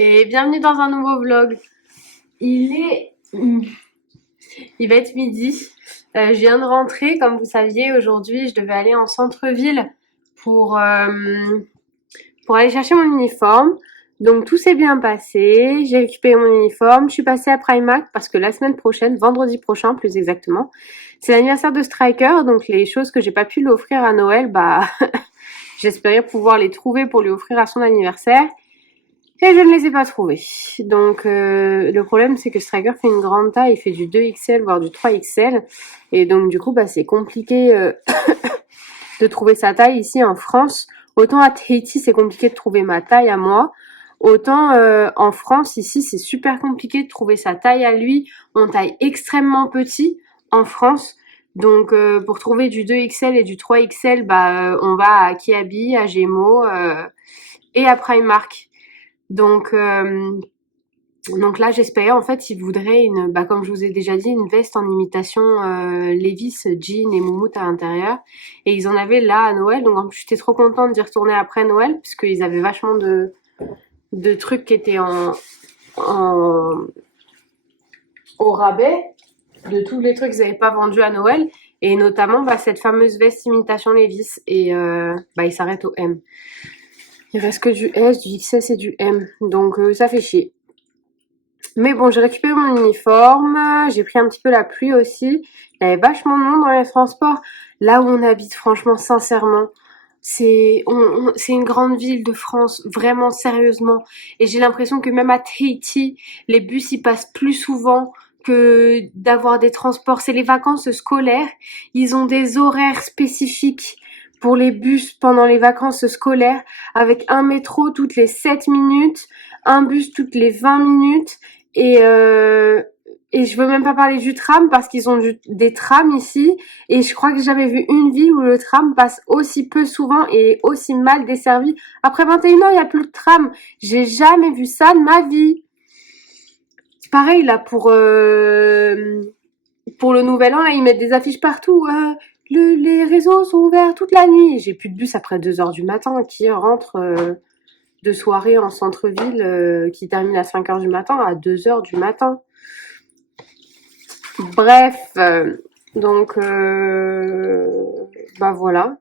Et bienvenue dans un nouveau vlog. Il est... Il va être midi. Je viens de rentrer, comme vous saviez, aujourd'hui je devais aller en centre-ville pour, euh, pour aller chercher mon uniforme. Donc tout s'est bien passé, j'ai récupéré mon uniforme, je suis passée à Primark parce que la semaine prochaine, vendredi prochain plus exactement, c'est l'anniversaire de Striker, donc les choses que j'ai pas pu lui offrir à Noël, j'espérais pouvoir les trouver pour lui offrir à son anniversaire. Et je ne les ai pas trouvés. Donc le problème c'est que Striker fait une grande taille, il fait du 2XL voire du 3XL. Et donc du coup c'est compliqué de trouver sa taille ici en France. Autant à Tahiti c'est compliqué de trouver ma taille à moi. Autant en France ici c'est super compliqué de trouver sa taille à lui. On taille extrêmement petit en France. Donc pour trouver du 2XL et du 3XL, on va à Kiabi, à Gémeaux et à Primark. Donc, donc là, j'espérais, en fait, ils voudraient comme je vous ai déjà dit, une veste en imitation Levi's, jean et moumoute à l'intérieur. Et ils en avaient là à Noël, donc en plus, j'étais trop contente d'y retourner après Noël, puisqu'ils avaient vachement de trucs qui étaient en, au rabais, de tous les trucs qu'ils n'avaient pas vendus à Noël. Et notamment, cette fameuse veste imitation Levi's. Et ils s'arrêtent au M. Il reste que du S, du XS et du M. Donc ça fait chier. Mais bon, j'ai récupéré mon uniforme, j'ai pris un petit peu la pluie aussi. Il y avait vachement de monde dans les transports. Là où on habite, franchement, sincèrement, c'est une grande ville de France, vraiment sérieusement. Et j'ai l'impression que même à Tahiti, les bus y passent plus souvent que d'avoir des transports. C'est les vacances scolaires. Ils ont des horaires spécifiques pour les bus pendant les vacances scolaires, avec un métro toutes les 7 minutes, un bus toutes les 20 minutes. Et je veux même pas parler du tram parce qu'ils ont des trams ici. Et je crois que j'ai jamais vu une ville où le tram passe aussi peu souvent et aussi mal desservi. Après 21h, il n'y a plus de tram. J'ai jamais vu ça de ma vie. C'est pareil là pour le nouvel an, là, ils mettent des affiches partout. Les réseaux sont ouverts toute la nuit. J'ai plus de bus après 2h du matin qui rentre de soirée en centre-ville qui termine à 5h du matin à 2h du matin. Bref, voilà.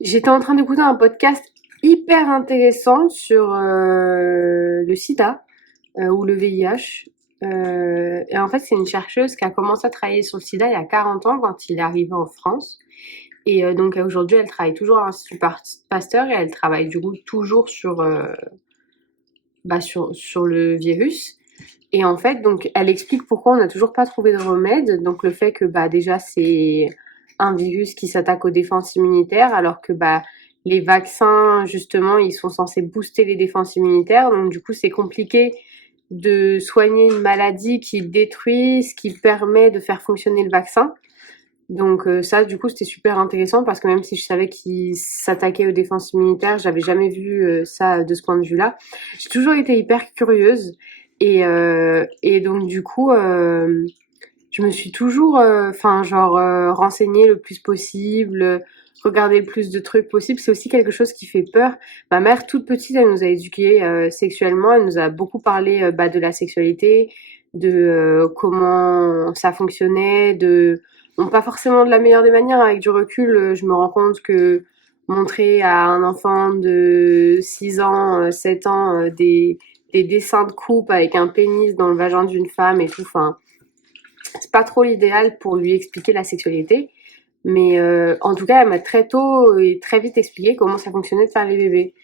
J'étais en train d'écouter un podcast hyper intéressant sur le sida ou le VIH. Et en fait, c'est une chercheuse qui a commencé à travailler sur le sida il y a 40 ans quand il est arrivé en France. Et donc aujourd'hui, elle travaille toujours à l'Institut Pasteur et elle travaille du coup toujours sur le virus. Et en fait, donc, elle explique pourquoi on n'a toujours pas trouvé de remède. Donc, le fait que, déjà, c'est un virus qui s'attaque aux défenses immunitaires, alors que, les vaccins, justement, ils sont censés booster les défenses immunitaires. Donc, du coup, c'est compliqué de soigner une maladie qui détruit ce qui permet de faire fonctionner le vaccin. Donc, ça, du coup, c'était super intéressant parce que même si je savais qu'il s'attaquait aux défenses immunitaires, j'avais jamais vu ça de ce point de vue-là. J'ai toujours été hyper curieuse. Et donc du coup, je me suis toujours, renseignée le plus possible, regarder le plus de trucs possible. C'est aussi quelque chose qui fait peur. Ma mère, toute petite, elle nous a éduqués sexuellement. Elle nous a beaucoup parlé de la sexualité, de comment ça fonctionnait, pas forcément de la meilleure des manières. Avec du recul, je me rends compte que montrer à un enfant de 6 ans, 7 ans, des dessins de coupe avec un pénis dans le vagin d'une femme et tout, c'est pas trop l'idéal pour lui expliquer la sexualité. Mais en tout cas, elle m'a très tôt et très vite expliqué comment ça fonctionnait de faire les bébés.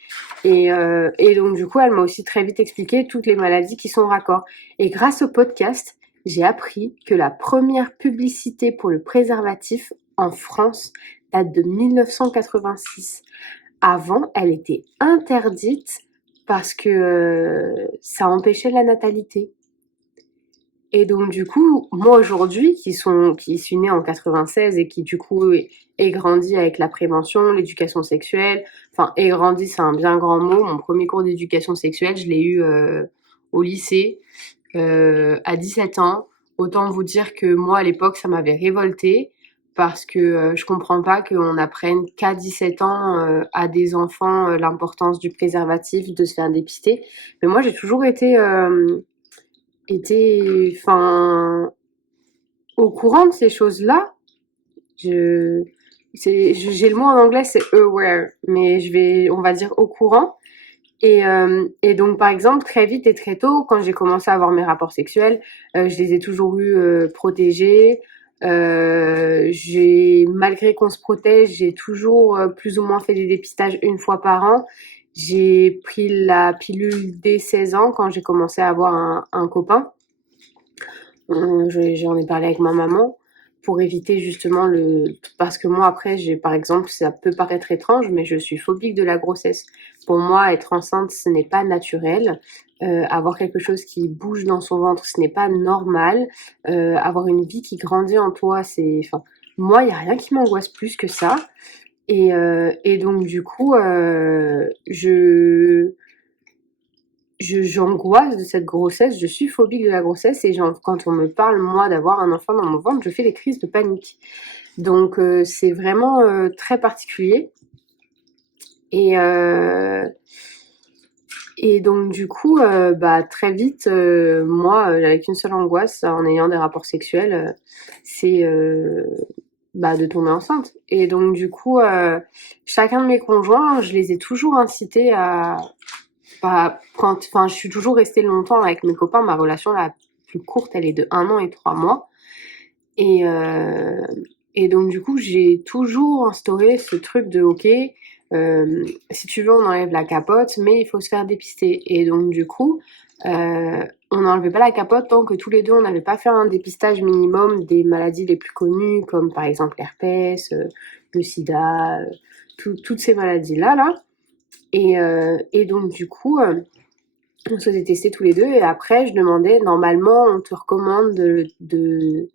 Et donc du coup, elle m'a aussi très vite expliqué toutes les maladies qui sont raccord. Et grâce au podcast, j'ai appris que la première publicité pour le préservatif en France date de 1986. Avant, elle était interdite parce que ça empêchait la natalité. Et donc du coup, moi aujourd'hui, qui suis née en 96 et qui du coup est grandi avec la prévention, l'éducation sexuelle, est grandi, c'est un bien grand mot. Mon premier cours d'éducation sexuelle, je l'ai eu au lycée à 17 ans. Autant vous dire que moi à l'époque, ça m'avait révoltée parce que je comprends pas qu'on apprenne qu'à 17 ans à des enfants l'importance du préservatif, de se faire dépister. Mais moi, j'ai toujours enfin, au courant de ces choses-là. J'ai le mot en anglais, c'est aware, mais on va dire au courant. Et donc, par exemple, très vite et très tôt, quand j'ai commencé à avoir mes rapports sexuels, je les ai toujours eu protégés. Malgré qu'on se protège, j'ai toujours plus ou moins fait des dépistages une fois par an. J'ai pris la pilule dès 16 ans quand j'ai commencé à avoir un copain. J'en ai parlé avec ma maman pour éviter justement parce que moi après par exemple, ça peut paraître étrange, mais je suis phobique de la grossesse. Pour moi, être enceinte, ce n'est pas naturel. Avoir quelque chose qui bouge dans son ventre, ce n'est pas normal. Avoir une vie qui grandit en toi, enfin, moi, il y a rien qui m'angoisse plus que ça. Et donc du coup, j'angoisse de cette grossesse, je suis phobique de la grossesse et quand on me parle, moi, d'avoir un enfant dans mon ventre, je fais des crises de panique. Donc, c'est vraiment très particulier. Et, et donc, du coup, très vite, moi, avec une seule angoisse, en ayant des rapports sexuels, c'est de tomber enceinte. Et donc, du coup, chacun de mes conjoints, je les ai toujours incités à enfin, je suis toujours restée longtemps avec mes copains. Ma relation la plus courte, elle est de 1 an et 3 mois. Et, euh, et donc, du coup, j'ai toujours instauré ce truc de, ok, si tu veux, on enlève la capote, mais il faut se faire dépister. Et donc, du coup, on n'enlevait pas la capote tant que tous les deux, on n'avait pas fait un dépistage minimum des maladies les plus connues, comme par exemple l'herpès, le sida, toutes ces maladies-là, là. Et donc, du coup, on se faisait tester tous les deux. Et après, je demandais, normalement, on te recommande de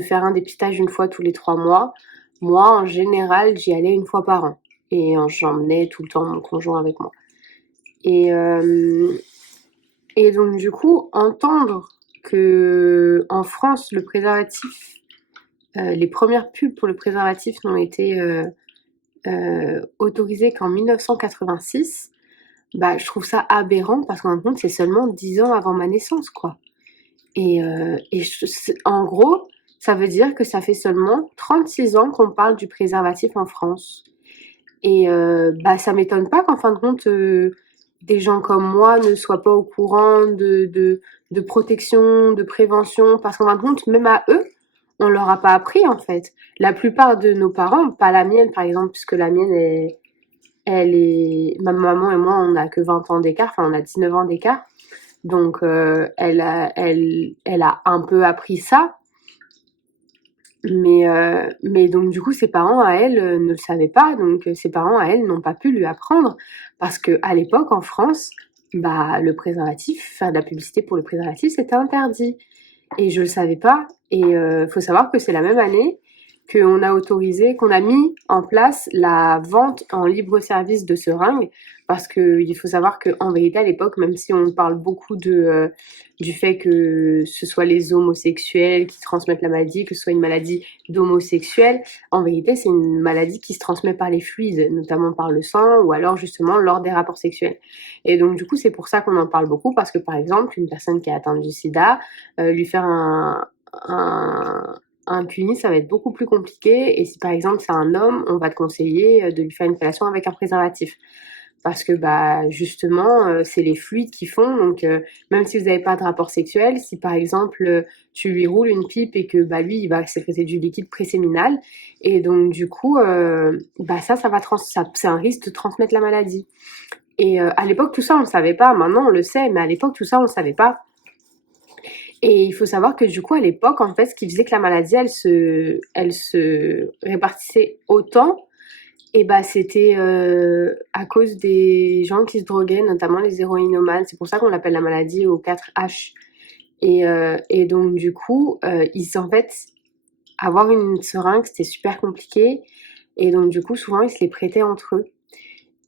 faire un dépistage une fois tous les 3 mois. Moi, en général, j'y allais une fois par an. Et j'emmenais tout le temps mon conjoint avec moi. Et, et donc, du coup, entendre que en France, le préservatif, les premières pubs pour le préservatif n'ont été autorisées qu'en 1986, je trouve ça aberrant parce qu'en compte, c'est seulement 10 ans avant ma naissance, quoi. En gros, ça veut dire que ça fait seulement 36 ans qu'on parle du préservatif en France. Et ça m'étonne pas qu'en fin de compte, des gens comme moi ne soient pas au courant de protection, de prévention, parce qu'en fin de compte, même à eux, on leur a pas appris en fait. La plupart de nos parents, pas la mienne par exemple, puisque la mienne ma maman et moi, on n'a que 20 ans d'écart, enfin on a 19 ans d'écart. Donc elle a un peu appris ça, mais donc du coup ses parents à elle ne le savaient pas, donc ses parents à elle n'ont pas pu lui apprendre parce que à l'époque en France, le préservatif, faire de la publicité pour le préservatif, c'était interdit et je le savais pas. Et faut savoir que c'est la même année qu'on a mis en place la vente en libre service de seringues, parce que il faut savoir qu'en vérité à l'époque, même si on parle beaucoup du fait que ce soit les homosexuels qui transmettent la maladie, que ce soit une maladie d'homosexuels, en vérité c'est une maladie qui se transmet par les fluides, notamment par le sang ou alors justement lors des rapports sexuels. Et donc du coup c'est pour ça qu'on en parle beaucoup, parce que par exemple une personne qui est atteinte du sida, lui faire un PUNI, ça va être beaucoup plus compliqué. Et si par exemple c'est un homme, on va te conseiller de lui faire une fellation avec un préservatif. Parce que justement, c'est les fluides qui font. Donc même si vous n'avez pas de rapport sexuel, si par exemple tu lui roules une pipe et que lui, il va sécréter du liquide préséminal, et donc du coup, c'est un risque de transmettre la maladie. Et à l'époque, tout ça, on ne le savait pas. Maintenant, on le sait, mais à l'époque, tout ça, on ne le savait pas. Et il faut savoir que du coup, à l'époque, en fait, ce qui faisait que la maladie, elle se répartissait autant, et c'était à cause des gens qui se droguaient, notamment les héroïnomanes. C'est pour ça qu'on l'appelle la maladie aux 4 H. Et donc, du coup, en fait, avoir une seringue, c'était super compliqué. Et donc, du coup, souvent, ils se les prêtaient entre eux.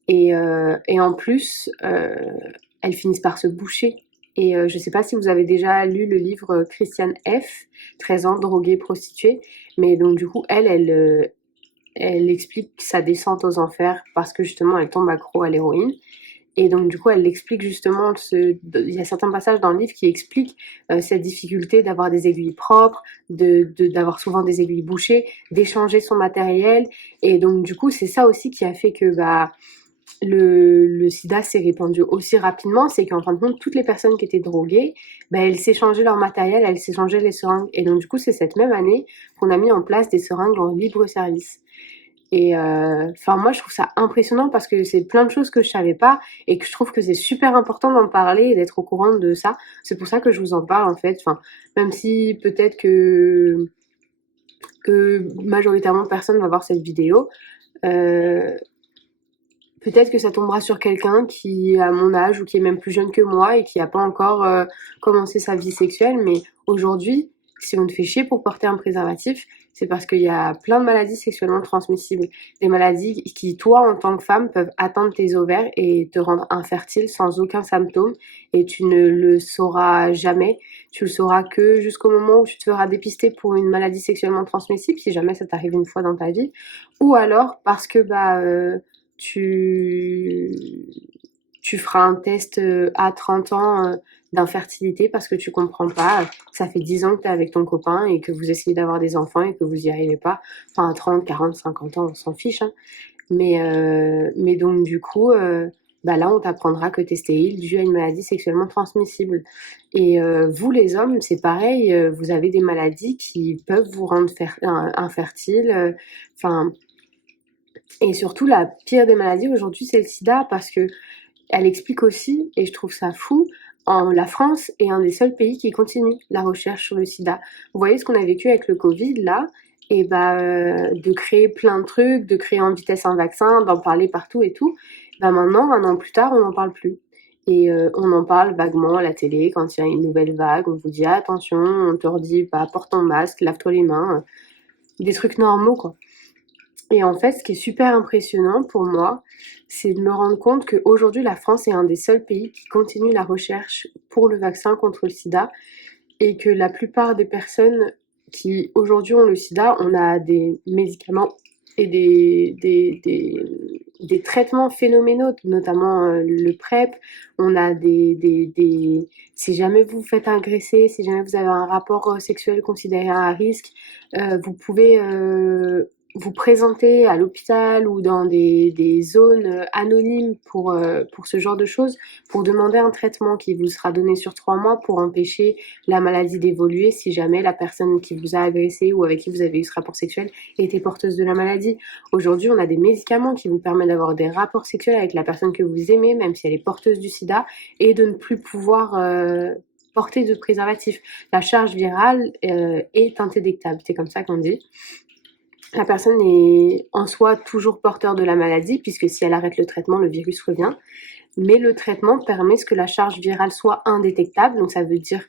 Et en plus, elles finissent par se boucher. Et je sais pas si vous avez déjà lu le livre Christiane F, 13 ans, droguée, prostituée. Mais donc du coup, elle explique sa descente aux enfers parce que justement, elle tombe accro à l'héroïne. Et donc du coup, elle explique justement, il y a certains passages dans le livre qui expliquent cette difficulté d'avoir des aiguilles propres, d'avoir souvent des aiguilles bouchées, d'échanger son matériel. Et donc du coup, c'est ça aussi qui a fait que le sida s'est répandu aussi rapidement, c'est qu'en fin de compte, toutes les personnes qui étaient droguées, elles s'échangeaient leur matériel, elles s'échangeaient les seringues. Et donc du coup, c'est cette même année qu'on a mis en place des seringues en libre service. Et moi, je trouve ça impressionnant parce que c'est plein de choses que je savais pas et que je trouve que c'est super important d'en parler et d'être au courant de ça. C'est pour ça que je vous en parle en fait. Enfin, même si peut-être que majoritairement personne va voir cette vidéo, euh, peut-être que ça tombera sur quelqu'un qui est à mon âge ou qui est même plus jeune que moi et qui n'a pas encore commencé sa vie sexuelle. Mais aujourd'hui, si on te fait chier pour porter un préservatif, c'est parce qu'il y a plein de maladies sexuellement transmissibles. Des maladies qui, toi, en tant que femme, peuvent atteindre tes ovaires et te rendre infertile sans aucun symptôme. Et tu ne le sauras jamais. Tu le sauras que jusqu'au moment où tu te feras dépister pour une maladie sexuellement transmissible, si jamais ça t'arrive une fois dans ta vie. Ou alors parce que tu, tu feras un test à 30 ans d'infertilité parce que tu comprends pas. Ça fait 10 ans que tu es avec ton copain et que vous essayez d'avoir des enfants et que vous y arrivez pas. Enfin, à 30, 40, 50 ans, on s'en fiche. Hein. Mais donc, du coup, là, on t'apprendra que tu es stérile dû à une maladie sexuellement transmissible. Et vous, les hommes, c'est pareil. Vous avez des maladies qui peuvent vous rendre infertile. Enfin, et surtout, la pire des maladies aujourd'hui, c'est le sida parce que elle explique aussi, et je trouve ça fou, la France est un des seuls pays qui continue la recherche sur le sida. Vous voyez ce qu'on a vécu avec le Covid là, et de créer plein de trucs, de créer en vitesse un vaccin, d'en parler partout et tout. Maintenant, un an plus tard, on n'en parle plus. Et on en parle vaguement à la télé quand il y a une nouvelle vague. On vous dit attention, on te redit porte ton masque, lave-toi les mains, des trucs normaux quoi. Et en fait, ce qui est super impressionnant pour moi, c'est de me rendre compte qu'aujourd'hui, la France est un des seuls pays qui continue la recherche pour le vaccin contre le sida et que la plupart des personnes qui aujourd'hui ont le sida, on a des médicaments et des traitements phénoménaux, notamment le PrEP. On a si jamais vous vous faites agresser, si jamais vous avez un rapport sexuel considéré à risque, vous pouvez vous présenter à l'hôpital ou dans des zones anonymes pour ce genre de choses, pour demander un traitement qui vous sera donné sur 3 mois pour empêcher la maladie d'évoluer si jamais la personne qui vous a agressé ou avec qui vous avez eu ce rapport sexuel était porteuse de la maladie. Aujourd'hui, on a des médicaments qui vous permettent d'avoir des rapports sexuels avec la personne que vous aimez, même si elle est porteuse du sida, et de ne plus pouvoir porter de préservatif. La charge virale est indétectable, c'est comme ça qu'on dit. La personne est en soi toujours porteur de la maladie, puisque si elle arrête le traitement, le virus revient. Mais le traitement permet que la charge virale soit indétectable, donc ça veut dire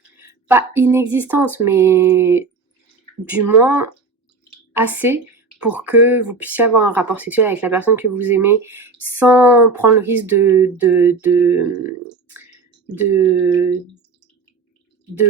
pas inexistante, mais du moins assez pour que vous puissiez avoir un rapport sexuel avec la personne que vous aimez sans prendre le risque de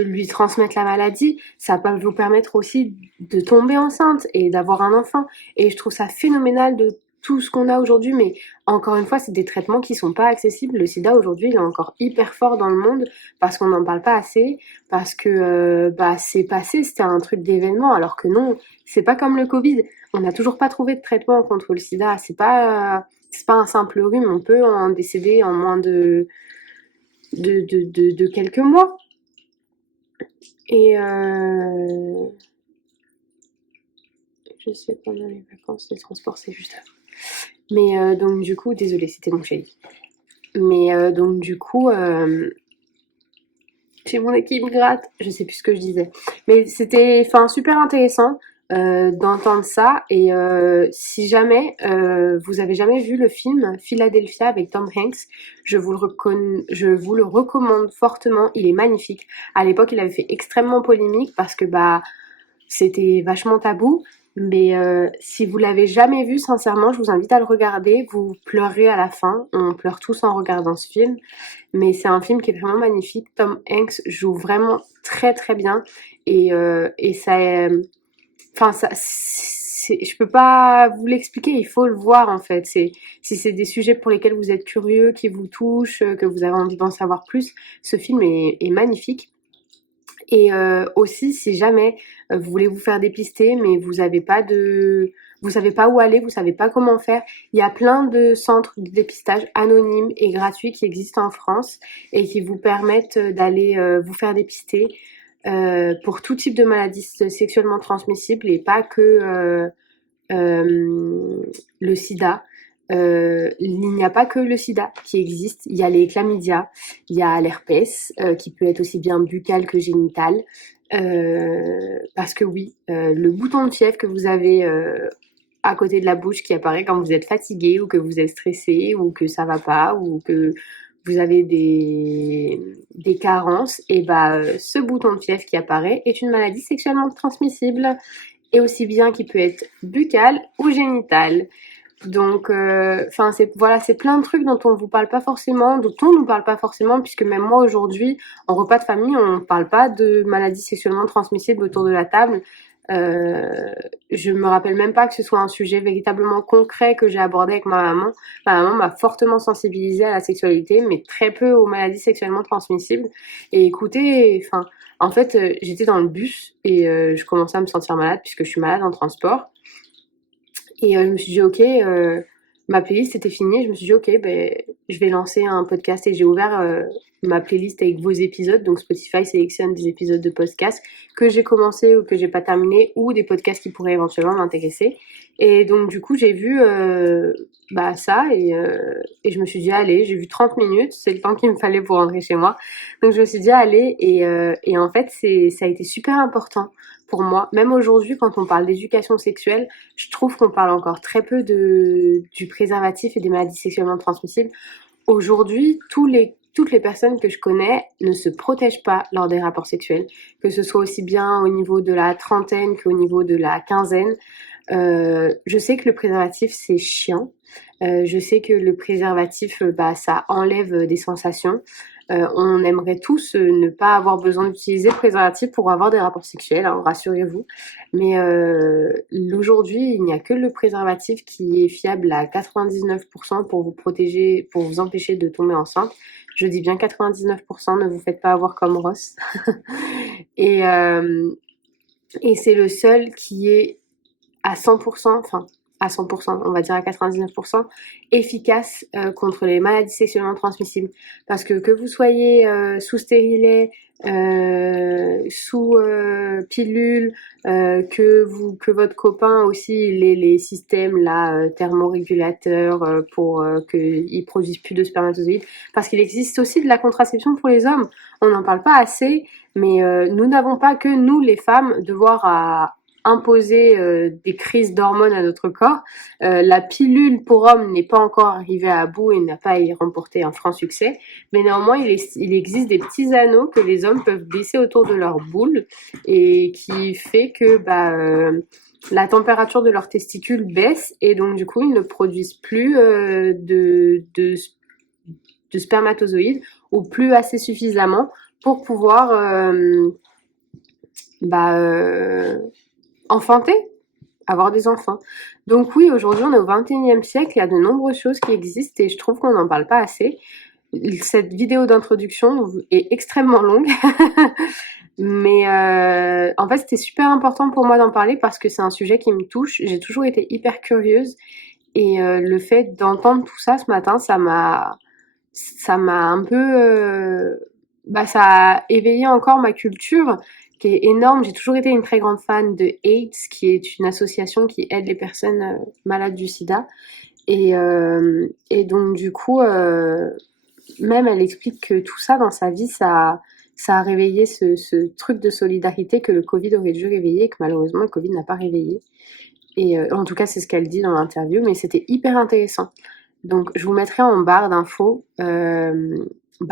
lui transmettre la maladie. Ça peut vous permettre aussi de tomber enceinte et d'avoir un enfant. Et je trouve ça phénoménal de tout ce qu'on a aujourd'hui, mais encore une fois, c'est des traitements qui sont pas accessibles. Le sida aujourd'hui, il est encore hyper fort dans le monde parce qu'on n'en parle pas assez, parce que c'est passé, c'était un truc d'événement, alors que non, c'est pas comme le Covid. On n'a toujours pas trouvé de traitement contre le sida. C'est pas un simple rhume. On peut en décéder en moins de quelques mois. Et je sais pendant les vacances, les transports, c'est juste après. Mais donc du coup, désolée, c'était mon chéri. Mais donc du coup, j'ai mon équipe gratte, je sais plus ce que je disais. Mais c'était super intéressant d'entendre ça. Et si jamais vous avez jamais vu le film Philadelphia avec Tom Hanks, je vous le recommande fortement. Il est magnifique. À l'époque, il avait fait extrêmement polémique parce que c'était vachement tabou. Mais si vous l'avez jamais vu, sincèrement, je vous invite à le regarder. Vous pleurerez à la fin. On pleure tous en regardant ce film. Mais c'est un film qui est vraiment magnifique. Tom Hanks joue vraiment très très bien. Et ça, enfin ça, je peux pas vous l'expliquer. Il faut le voir en fait. Si c'est des sujets pour lesquels vous êtes curieux, qui vous touchent, que vous avez envie d'en savoir plus, ce film est magnifique. Et aussi, si jamais vous voulez vous faire dépister, mais vous savez pas où aller, vous savez pas comment faire, il y a plein de centres de dépistage anonymes et gratuits qui existent en France et qui vous permettent d'aller vous faire dépister pour tout type de maladies sexuellement transmissibles et pas que le sida. Il n'y a pas que le sida qui existe, il y a les chlamydia, il y a l'herpès qui peut être aussi bien buccal que génital. Parce que oui, le bouton de fièvre que vous avez à côté de la bouche qui apparaît quand vous êtes fatigué ou que vous êtes stressé ou que ça va pas ou que vous avez des carences, et bah ce bouton de fièvre qui apparaît est une maladie sexuellement transmissible et aussi bien qui peut être buccal ou génital. Donc, enfin, c'est plein de trucs dont on vous parle pas forcément, dont on nous parle pas forcément, puisque même moi aujourd'hui, en repas de famille, on parle pas de maladies sexuellement transmissibles autour de la table. Euh, je me rappelle même pas que ce soit un sujet véritablement concret que j'ai abordé avec ma maman. Ma maman m'a fortement sensibilisée à la sexualité, mais très peu aux maladies sexuellement transmissibles. Et écoutez, enfin, en fait, j'étais dans le bus et je commençais à me sentir malade puisque je suis malade en transport. Et je me suis dit, ok, ma playlist était finie. Je me suis dit, ok, ben, je vais lancer un podcast et j'ai ouvert ma playlist avec vos épisodes. Donc Spotify sélectionne des épisodes de podcast que j'ai commencé ou que j'ai pas terminé ou des podcasts qui pourraient éventuellement m'intéresser. Et donc du coup, j'ai vu bah, ça et je me suis dit, allez, j'ai vu 30 minutes. C'est le temps qu'il me fallait pour rentrer chez moi. Donc je me suis dit, allez. Et en fait, ça a été super important pour moi. Même aujourd'hui, quand on parle d'éducation sexuelle, je trouve qu'on parle encore très peu du préservatif et des maladies sexuellement transmissibles. Aujourd'hui, toutes les personnes que je connais ne se protègent pas lors des rapports sexuels, que ce soit aussi bien au niveau de la trentaine qu'au niveau de la quinzaine. Je sais que le préservatif, c'est chiant. Je sais que le préservatif, bah, ça enlève des sensations. On aimerait tous ne pas avoir besoin d'utiliser le préservatif pour avoir des rapports sexuels, hein, rassurez-vous. Mais aujourd'hui, il n'y a que le préservatif qui est fiable à 99% pour vous protéger, pour vous empêcher de tomber enceinte. Je dis bien 99%, ne vous faites pas avoir comme Ross. et, euh, et c'est le seul qui est à 100%, enfin à 100%, on va dire à 99%, efficace contre les maladies sexuellement transmissibles. Parce que vous soyez sous stérilet, sous pilule, que votre copain aussi il ait les systèmes là thermorégulateurs pour qu'ils produisent plus de spermatozoïdes, parce qu'il existe aussi de la contraception pour les hommes. On n'en parle pas assez, mais nous n'avons pas que nous les femmes devoir à imposer des crises d'hormones à notre corps. La pilule pour hommes n'est pas encore arrivée à bout et n'a pas remporté un franc succès, mais néanmoins il existe des petits anneaux que les hommes peuvent glisser autour de leur boule et qui fait que la température de leurs testicules baisse et donc du coup ils ne produisent plus de spermatozoïdes ou plus assez suffisamment pour pouvoir bah, enfanter, avoir des enfants. Donc oui, aujourd'hui on est au 21e siècle, il y a de nombreuses choses qui existent et je trouve qu'on n'en parle pas assez. Cette vidéo d'introduction est extrêmement longue, mais en fait c'était super important pour moi d'en parler parce que c'est un sujet qui me touche. J'ai toujours été hyper curieuse et le fait d'entendre tout ça ce matin, ça m'a un peu ça a éveillé encore ma culture qui est énorme. J'ai toujours été une très grande fan de AIDS, qui est une association qui aide les personnes malades du sida. Et donc du coup, même elle explique que tout ça dans sa vie, ça a réveillé ce truc de solidarité que le Covid aurait dû réveiller et que malheureusement le Covid n'a pas réveillé. Et en tout cas, c'est ce qu'elle dit dans l'interview, mais c'était hyper intéressant. Donc je vous mettrai en barre d'infos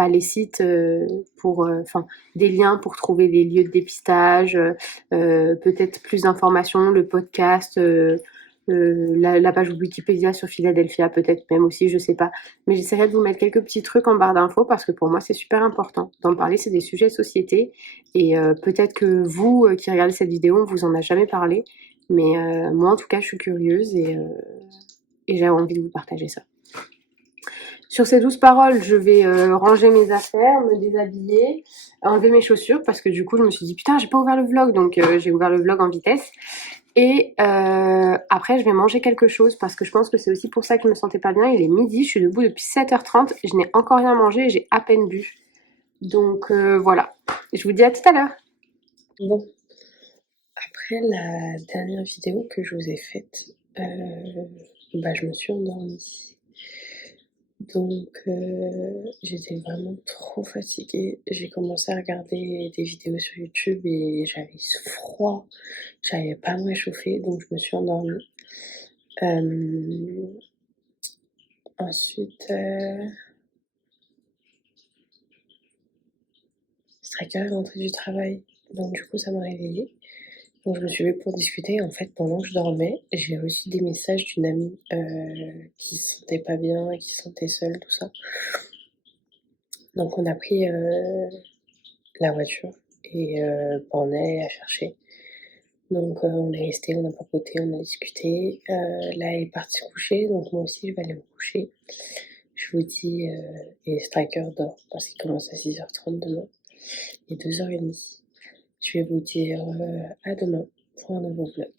les sites enfin des liens pour trouver des lieux de dépistage, peut-être plus d'informations, le podcast, la page Wikipédia sur Philadelphia peut-être même aussi, je sais pas. Mais j'essaierai de vous mettre quelques petits trucs en barre d'infos parce que pour moi c'est super important d'en parler, c'est des sujets de société et peut-être que vous qui regardez cette vidéo, on vous en a jamais parlé, mais moi en tout cas je suis curieuse et j'ai envie de vous partager ça. Sur ces 12 paroles, je vais ranger mes affaires, me déshabiller, enlever mes chaussures parce que du coup je me suis dit putain j'ai pas ouvert le vlog donc j'ai ouvert le vlog en vitesse et après je vais manger quelque chose parce que je pense que c'est aussi pour ça que je me sentais pas bien. Il est midi, je suis debout depuis 7h30, je n'ai encore rien mangé et j'ai à peine bu. Donc voilà, je vous dis à tout à l'heure. Bon, après la dernière vidéo que je vous ai faite, je me suis endormie. Donc j'étais vraiment trop fatiguée. J'ai commencé à regarder des vidéos sur YouTube et j'avais froid, j'arrivais pas à me réchauffer, donc je me suis endormie. Ensuite, Striker est rentré du travail, donc du coup ça m'a réveillée. Donc je me suis levée pour discuter. En fait, pendant que je dormais, j'ai reçu des messages d'une amie qui se sentait pas bien, qui se sentait seule, tout ça. Donc on a pris la voiture et on est allé la chercher. Donc on est resté, on a papoté, on a discuté. Là elle est partie se coucher, donc moi aussi je vais aller me coucher. Je vous dis, et Striker dort parce qu'il commence à 6h30 demain et 2h30. Je vais vous dire à demain pour un nouveau vlog.